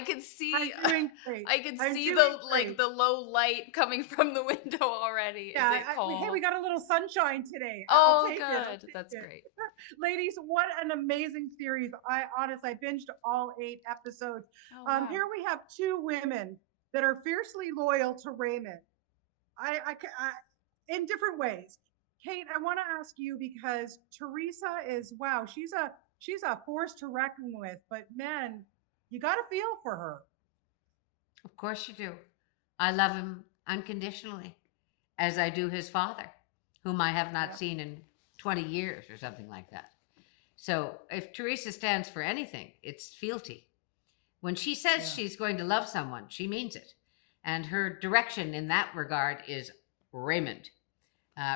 I could see I'm doing great. I could I'm see doing the like great. the low light coming from the window already. Is Yeah, it hey, we cold? got a little sunshine today. I'll Oh, take it. I'll good. take That's it. great. Ladies, what an amazing series. I honestly, I binged all 8 episodes. Oh, wow. Here we have two women that are fiercely loyal to Raymond. I in different ways. Kate, I want to ask you because Teresa is wow, she's a force to reckon with, but man, you got to feel for her. Of course you do. I love him unconditionally, as I do his father, whom I have not Yeah, seen in 20 years or something like that. So if Teresa stands for anything, it's fealty. When she says yeah, she's going to love someone, she means it. And her direction in that regard is Raymond.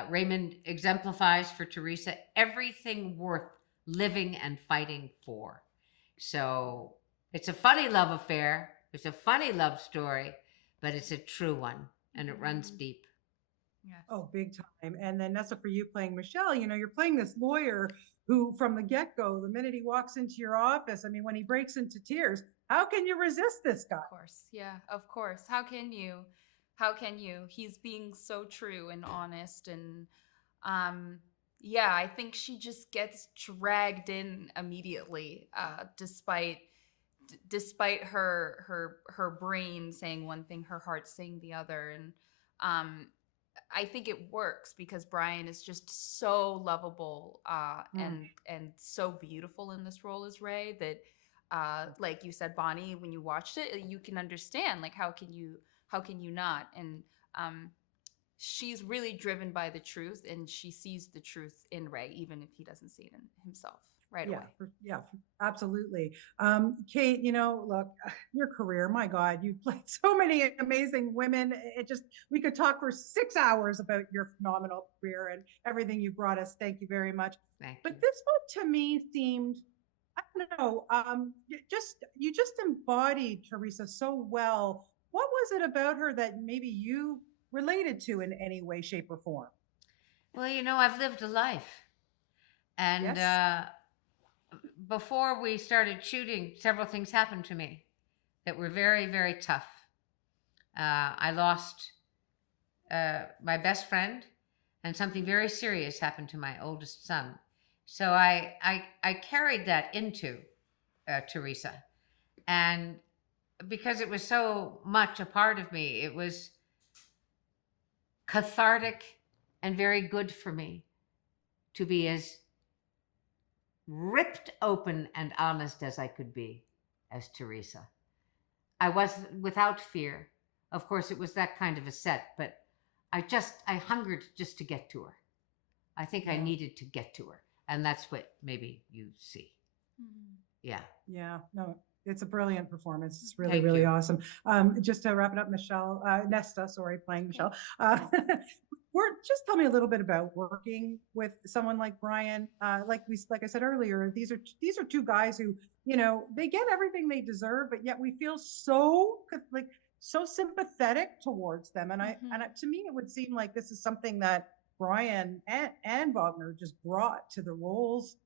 Raymond exemplifies for Teresa everything worth living and fighting for. So it's a funny love affair. It's a funny love story, but it's a true one and it runs Mhm. deep. Yes. oh, big time. And then Nessa, for you playing Michelle, you're playing this lawyer who, from the get go, the minute he walks into your office, I mean, when he breaks into tears, how can you resist this guy? Of course. Yeah, of course. How can you? How can you? He's being so true and honest and um yeah, I think she just gets dragged in immediately despite her brain saying one thing, her heart saying the other and um I think it works because Brian is just so lovable Mm, and so beautiful in this role as Ray that like you said, Bonnie, when you watched it, you can understand like how can you not? And um, she's really driven by the truth, and she sees the truth in Ray, even if he doesn't see it in himself right yeah, away. yeah, absolutely. Kate, look, your career, my God, you've played so many amazing women. It just, we could talk for 6 hours about your phenomenal career and everything you brought us. Thank you very much. Thank But you. this one to me seemed, I don't know, you just embodied Teresa so well. What was it about her that maybe you related to in any way, shape, or form? Well, I've lived a life. And Yes. before we started shooting, several things happened to me that were very, very tough. I lost my best friend, and something very serious happened to my oldest son. So I carried that into Teresa, and because it was so much a part of me, it was cathartic and very good for me to be as ripped open and honest as I could be as Teresa. I was without fear. Of course, it was that kind of a set, but I hungered just to get to her. I think I Yeah. needed to get to her. And that's what maybe you see. Mhm. Yeah. Yeah, no, it's a brilliant performance. It's really, Thank really you. awesome. Just to wrap it up, Michelle, Nesta, sorry, playing Okay. Michelle. Just tell me a little bit about working with someone like Brian. Like I said earlier, these are two guys who, they get everything they deserve, but yet we feel so sympathetic towards them. Mhm. To me, it would seem like this is something that Brian and Wagner just brought to the roles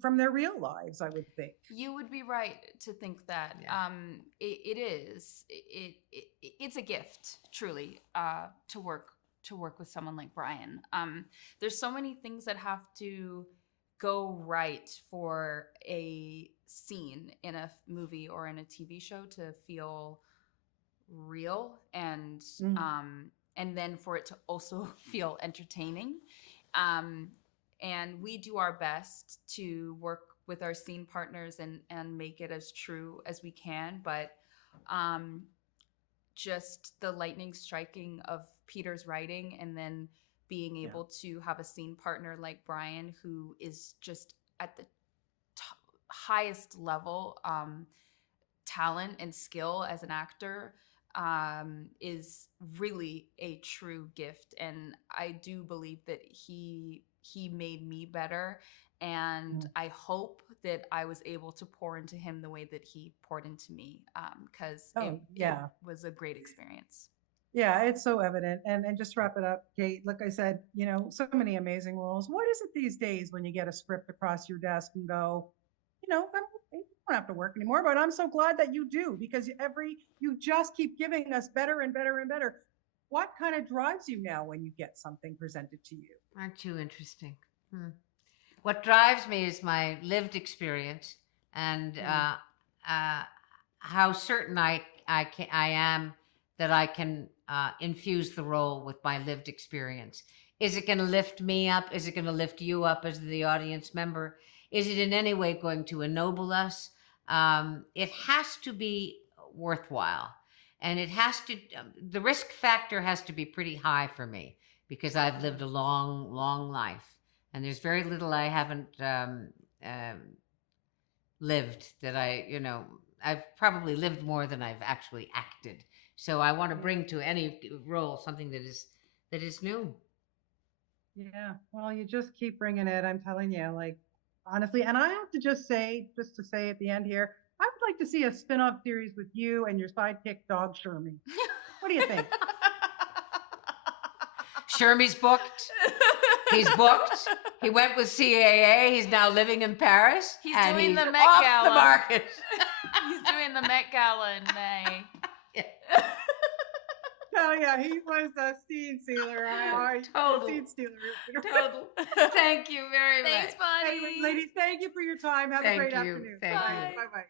from their real lives, I would think. You would be right to think that. Yeah. It is. It's a gift, truly, to work with someone like Brian. There's so many things that have to go right for a scene in a movie or in a TV show to feel real Mm, and then for it to also feel entertaining. Um, and we do our best to work with our scene partners and make it as true as we can. But um, just the lightning striking of Peter's writing and then being yeah, able to have a scene partner like Brian, who is just at the highest level talent and skill as an actor is really a true gift, and I do believe that he made me better, and mm. I hope that I was able to pour into him the way that he poured into me, because Oh, it yeah. was a great experience. Yeah, it's so evident. And just to wrap it up, Kate, like I said, so many amazing roles. What is it these days when you get a script across your desk and go, I'm don't have to work anymore, but I'm so glad that you do, because you just keep giving us better and better and better. What kind of drives you now when you get something presented to you? Aren't you interesting? What drives me is my lived experience and how certain I am that I can infuse the role with my lived experience. Is it going to lift me up? Is it going to lift you up as the audience member? Is it in any way going to ennoble us? It has to be worthwhile. And it has to, the risk factor has to be pretty high for me because I've lived a long, long life. And there's very little I haven't lived that I've probably lived more than I've actually acted. So I want to bring to any role something that is new. Yeah, well, you just keep bringing it. I'm telling you, like, honestly. And I have to just to say at the end here, I would like to see a spin-off series with you and your sidekick dog, Shermie. What do you think? Shermie's booked. He's booked. He went with CAA. He's now living in Paris. He's doing the Met off Gala. the market. He's doing the Met Gala in May. Oh yeah, he was a scene stealer. Total. Scene stealer. Total. Thank you very much. Thanks, Bonnie. Anyway, ladies, thank you for your time. Have a great afternoon. Thank you. Bye bye.